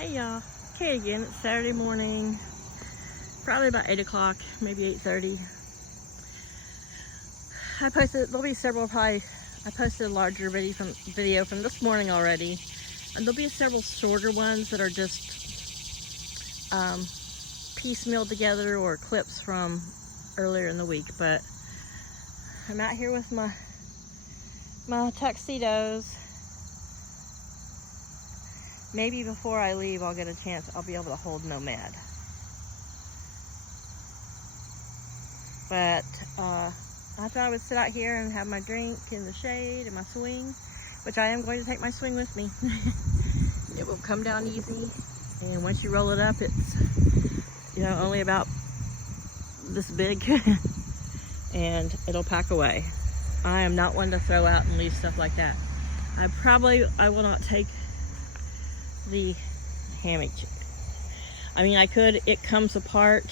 Hey y'all, okay again, it's Saturday morning, probably about 8 o'clock, maybe 8:30. There'll be several I posted a larger video from this morning already, and there'll be several shorter ones that are just piecemealed together or clips from earlier in the week. But I'm out here with my tuxedos. Maybe before I leave, I'll get a chance, I'll be able to hold Nomad. But I thought I would sit out here and have my drink in the shade and my swing, which I am going to take my swing with me. It will come down easy, and once you roll it up, it's, you know, only about this big, and it'll pack away. I am not one to throw out and leave stuff like that. I will not take the hammock. I mean, I could. It comes apart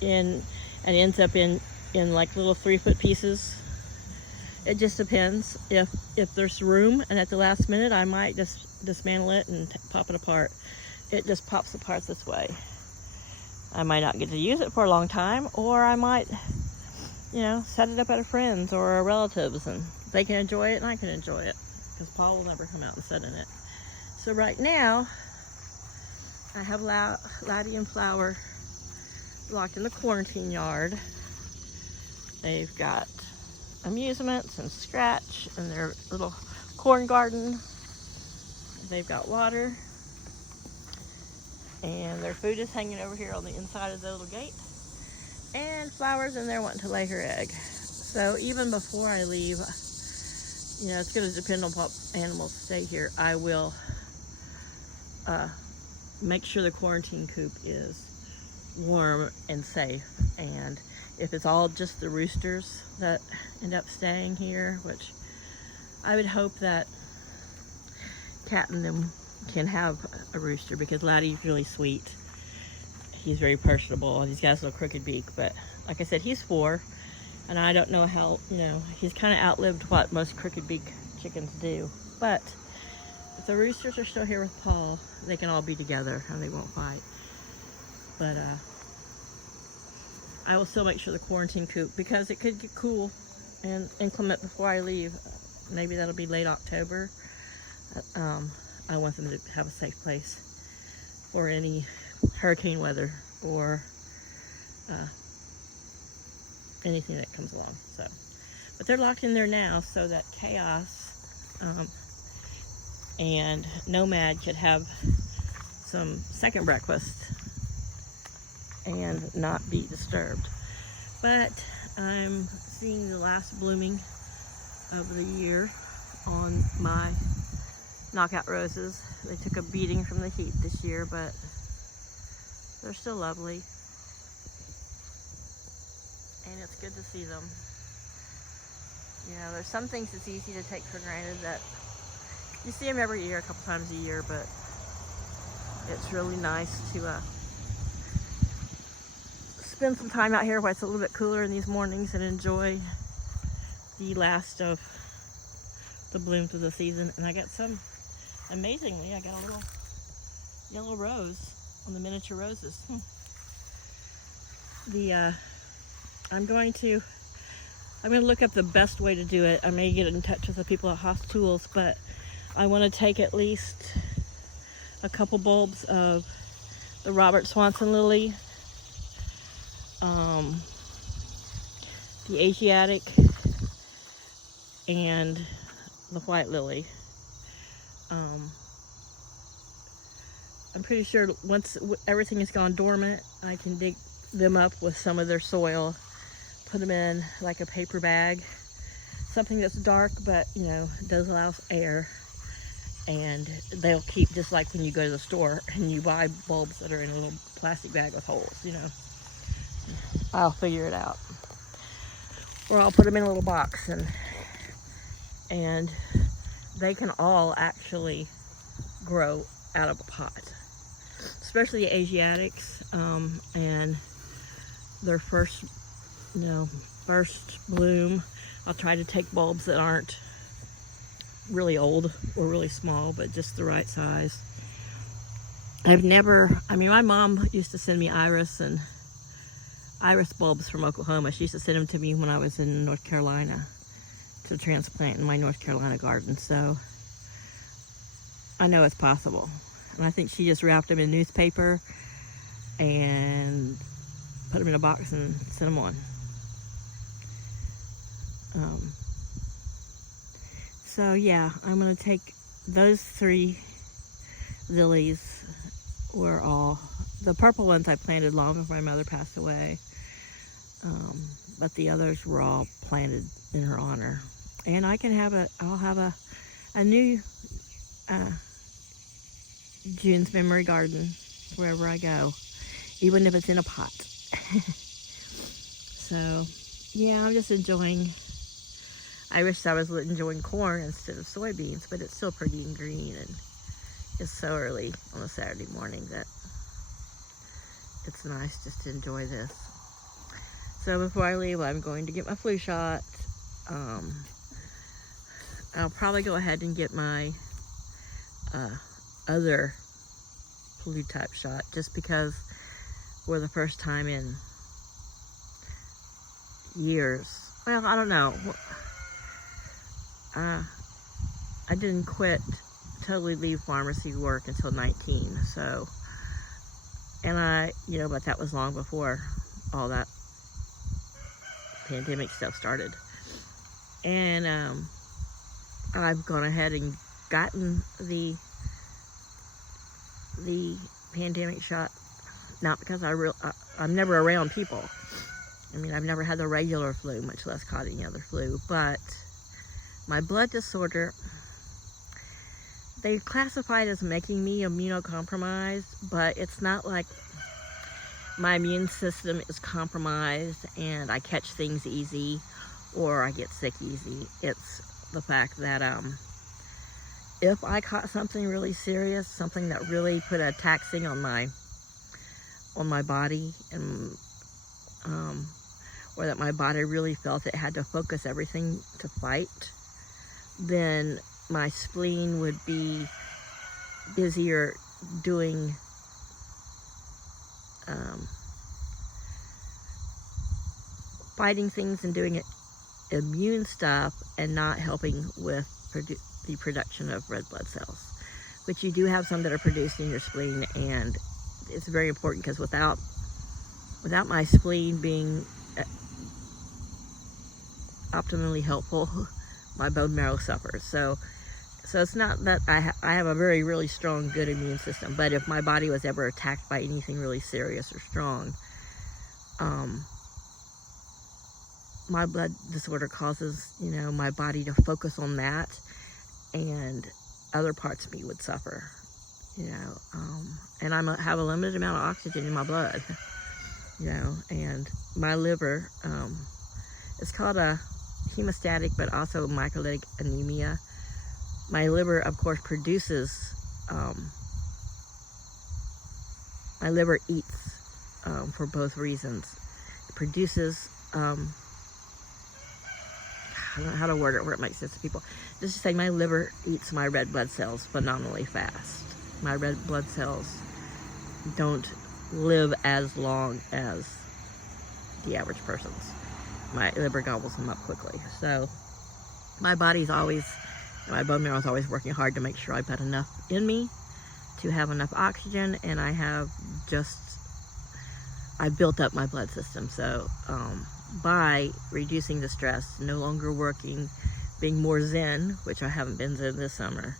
and ends up in like little 3-foot pieces. It just depends. If there's room, and at the last minute I might just dismantle it and pop it apart. It just pops apart this way. I might not get to use it for a long time, or I might, you know, set it up at a friend's or a relative's, and they can enjoy it and I can enjoy it, because Paul will never come out and sit in it. So right now, I have Laddie and Flower locked in the quarantine yard. They've got amusements and scratch in their little corn garden. They've got water. And their food is hanging over here on the inside of the little gate. And Flower's in there wanting to lay her egg. So even before I leave, you know, it's going to depend on what animals stay here. I will make sure the quarantine coop is warm and safe. And if it's all just the roosters that end up staying here, which I would hope that Cat and them can have a rooster, because Laddie's really sweet. He's very personable, and he's got his little crooked beak. But like I said, he's 4, and I don't know how, you know, he's kind of outlived what most crooked beak chickens do. But if the roosters are still here with Paul, they can all be together and they won't fight. But I will still make sure the quarantine coop, because it could get cool and inclement before I leave. Maybe that'll be late October. I want them to have a safe place for any hurricane weather or anything that comes along. So, but they're locked in there now so that Chaos and Nomad could have some second breakfast and not be disturbed. But I'm seeing the last blooming of the year on my knockout roses. They took a beating from the heat this year, but they're still lovely. And it's good to see them. You know, there's some things it's easy to take for granted that you see them every year, a couple times a year, but it's really nice to spend some time out here where it's a little bit cooler in these mornings and enjoy the last of the blooms of the season. And I got some, amazingly, I got a little yellow rose on the miniature roses. I'm going to look up the best way to do it. I may get in touch with the people at Haas Tools, but I want to take at least a couple bulbs of the Robert Swanson lily, the Asiatic, and the white lily. I'm pretty sure once everything has gone dormant, I can dig them up with some of their soil, put them in like a paper bag, something that's dark but, you know, does allow air, and they'll keep, just like when you go to the store and you buy bulbs that are in a little plastic bag with holes, you know. I'll figure it out. Or I'll put them in a little box, and they can all actually grow out of a pot, especially the Asiatics, and their first bloom. I'll try to take bulbs that aren't really old or really small, but just the right size. I've never, I mean, my mom used to send me iris bulbs from Oklahoma. She used to send them to me when I was in North Carolina to transplant in my North Carolina garden. So I know it's possible. And I think she just wrapped them in newspaper and put them in a box and sent them on. So yeah, I'm going to take those 3 lilies were all, the purple ones I planted long before my mother passed away. But the others were all planted in her honor. And I can have I'll have a new June's Memory Garden wherever I go, even if it's in a pot. So yeah, I'm just enjoying. I wish I was enjoying corn instead of soybeans, but it's still pretty and green, and it's so early on a Saturday morning that it's nice just to enjoy this. So before I leave, I'm going to get my flu shot. I'll probably go ahead and get my other flu type shot, just because for the first time in years, well, I don't know, I didn't totally leave pharmacy work until 19, so, and but that was long before all that pandemic stuff started. And I've gone ahead and gotten the pandemic shot, not because I'm never around people. I mean, I've never had the regular flu, much less caught any other flu, but my blood disorder, they classified as making me immunocompromised, but it's not like my immune system is compromised and I catch things easy or I get sick easy. It's the fact that if I caught something really serious, something that really put a taxing on my body, and or that my body really felt it had to focus everything to fight, then my spleen would be busier doing fighting things and doing immune stuff and not helping with the production of red blood cells, which you do have some that are produced in your spleen, and it's very important because without my spleen being optimally helpful, my bone marrow suffers. So it's not that I have a really strong, good immune system, but if my body was ever attacked by anything really serious or strong, my blood disorder causes, my body to focus on that, and other parts of me would suffer, and I have a limited amount of oxygen in my blood, and my liver, it's called a hemostatic, but also hemolytic anemia. My liver, of course, produces, my liver eats for both reasons. It produces, I don't know how to word it where it makes sense to people. Just to say, my liver eats my red blood cells phenomenally fast. My red blood cells don't live as long as the average person's. My liver gobbles them up quickly. So my bone marrow is always working hard to make sure I've got enough in me to have enough oxygen, and I built up my blood system. So by reducing the stress, no longer working, being more zen, which I haven't been zen this summer,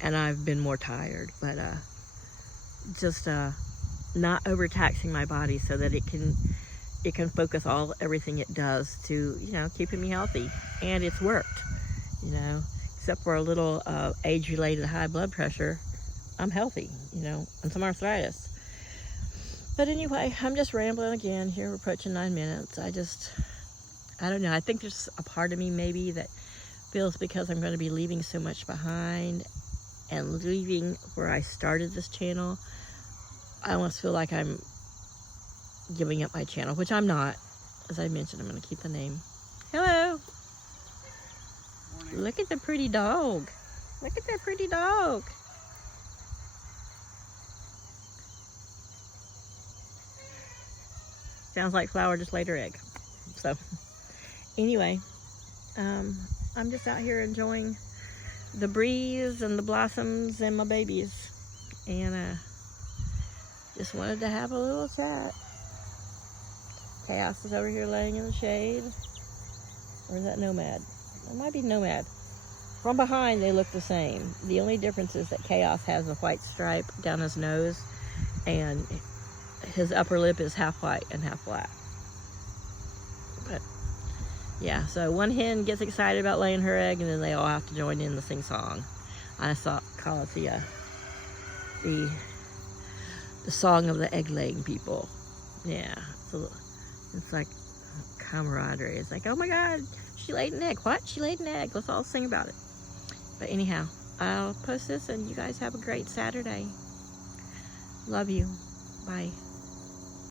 and I've been more tired, but just not overtaxing my body so that it can focus everything it does to, keeping me healthy. And it's worked, except for a little age-related high blood pressure. I'm healthy, and some arthritis. But anyway, I'm just rambling again here. We're approaching 9 minutes. I don't know. I think there's a part of me maybe that feels, because I'm going to be leaving so much behind and leaving where I started this channel, I almost feel like I'm giving up my channel, which I'm not. As I mentioned, I'm going to keep the name. Hello. Morning. Look at the pretty dog. Look at that pretty dog. Sounds like Flower just laid her egg. So anyway, I'm just out here enjoying the breeze and the blossoms and my babies, and just wanted to have a little chat. Chaos is over here laying in the shade. Or is that Nomad? It might be Nomad. From behind, they look the same. The only difference is that Chaos has a white stripe down his nose, and his upper lip is half white and half black. But yeah, so one hen gets excited about laying her egg, and then they all have to join in the sing song. I call it the song of the egg laying people. Yeah, it's like camaraderie. It's like, oh my God, she laid an egg. What? She laid an egg. Let's all sing about it. But anyhow, I'll post this, and you guys have a great Saturday. Love you. Bye.